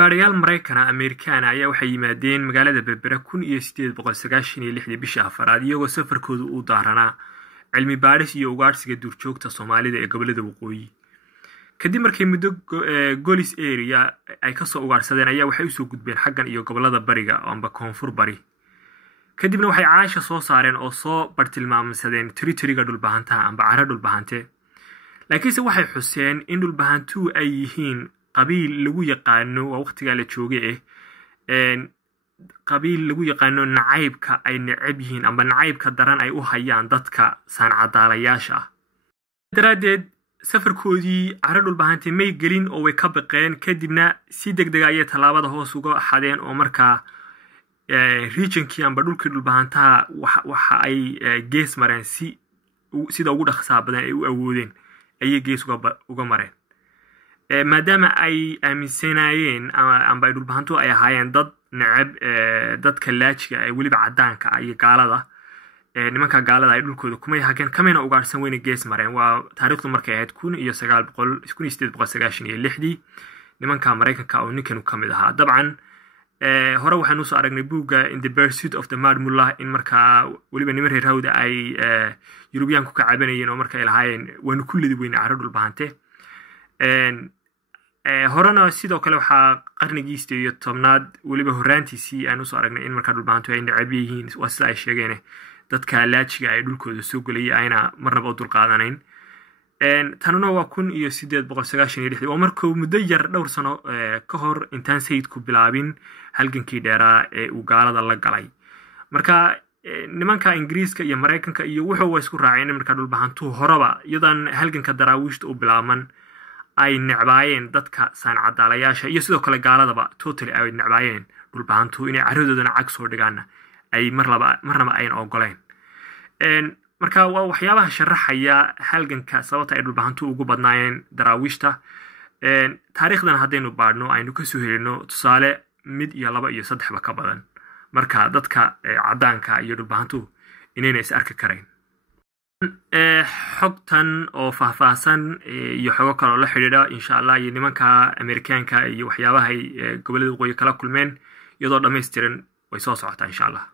baarayaal Mareykan Amerikaan ayaa waxay yimaadeen magaalada Berbera 1896 bishii afraad iyagoo safarkoodu u daaranaa cilmi baaris iyo ugaarsiga duurjoogta Soomaalida ee gobolada waqooyi. kadib markay muddo Golis area ay ka soo ugaarsadeen ayaa waxay u soo gudbeen xaggan iyo gobolada bariga amba koonfur bari. kadibna waxay caasha soo saareen oo soo bartilmaamsadeen territory-ga dhulbahantaha amba cara dhulbahante. laakiinse waxay xuseen in dhulbahantu ay yihiin qabiil lagu yaqaano waqtiga la joogay qabiil lagu yaqaano nacaybka ay necab yihiin amba nacaybka daran ay u hayaan dadka saan cadaalayaasha ah. daraadeed safarkoodii cara dhulbahante may gelin oo way ka baqeen kadibna si degdeg ah ay talaabada hoos uga xadeen oo markaa regionkii amba dhulkii dhulbahantaha waxa ay gees mareen sida ugu dhaqsaha badan ay u awoodeen ayay gees uga mareen. maadaama ay aaminsanayeen amba ay dhulbahantu ay ahaayeen dad necab dadka laajiga ay weliba cadaanka iyo gaalada nimanka gaalada ay dhulkooda kumay hageen kamayna ugaarsan weyna gees mareen. waa taariikhdu markay ahayd 1896 nimanka Mareykanka oo ninkan ka mid ahaa. dabcan hore waxaanu soo aragnay buugga In the Pursuit of the Mad Mullah in markaa weliba niman reer hawda ay Yurubiyaanku ka cabanayeen oo markay lahaayeen waanu kulladii weyna cara dhulbahante. horena sidoo kale waxaa qarnigii 18aad weliba horaantiisii aanu soo aragnay in markaa dhulbahantu ay necab yihiin waa sida ay sheegeen dadka laajiga ay dhulkooda soo galayay ayna marnaba u dulqaadanayn. tanuna waa 1896 waa markuu muddo yar dhowr sano ka hor intaan sayidku bilaabin halgankii dheeraa ee uu gaalada la galay. marka nimanka Ingiriiska iyo Mareykanka iyo wuxuu isku raaceen markaa dhulbahantu horaba iyadan halganka daraawiishta u bilaaban ay necbaayeen dadka saan cadaalayaasha iyo sidoo kale gaaladaba totally ay necbaayeen dhulbahantu inay caradoodana cag soo dhigaana ay marnaba ayna ogoleen. marka waa waxyaabaha sharaxaya halganka sababta ay dhulbahantu ugu badnaayeen daraawiishta. taariikhdan haddaynu baadhno aynu ka soo helino tusaale mid iyo laba iyo saddexba ka badan. marka dadka cadaanka iyo dhulbahantu inayna is arki karayn. xogtan oo faahfaahsan iyo xogo kale oo la xiriira insha Allah iyo nimanka Amerikaanka iyo waxyaabaha ay gobolada waqooyi kala kulmeen iyadoo dhameystiran way soo socotaa insha Allah.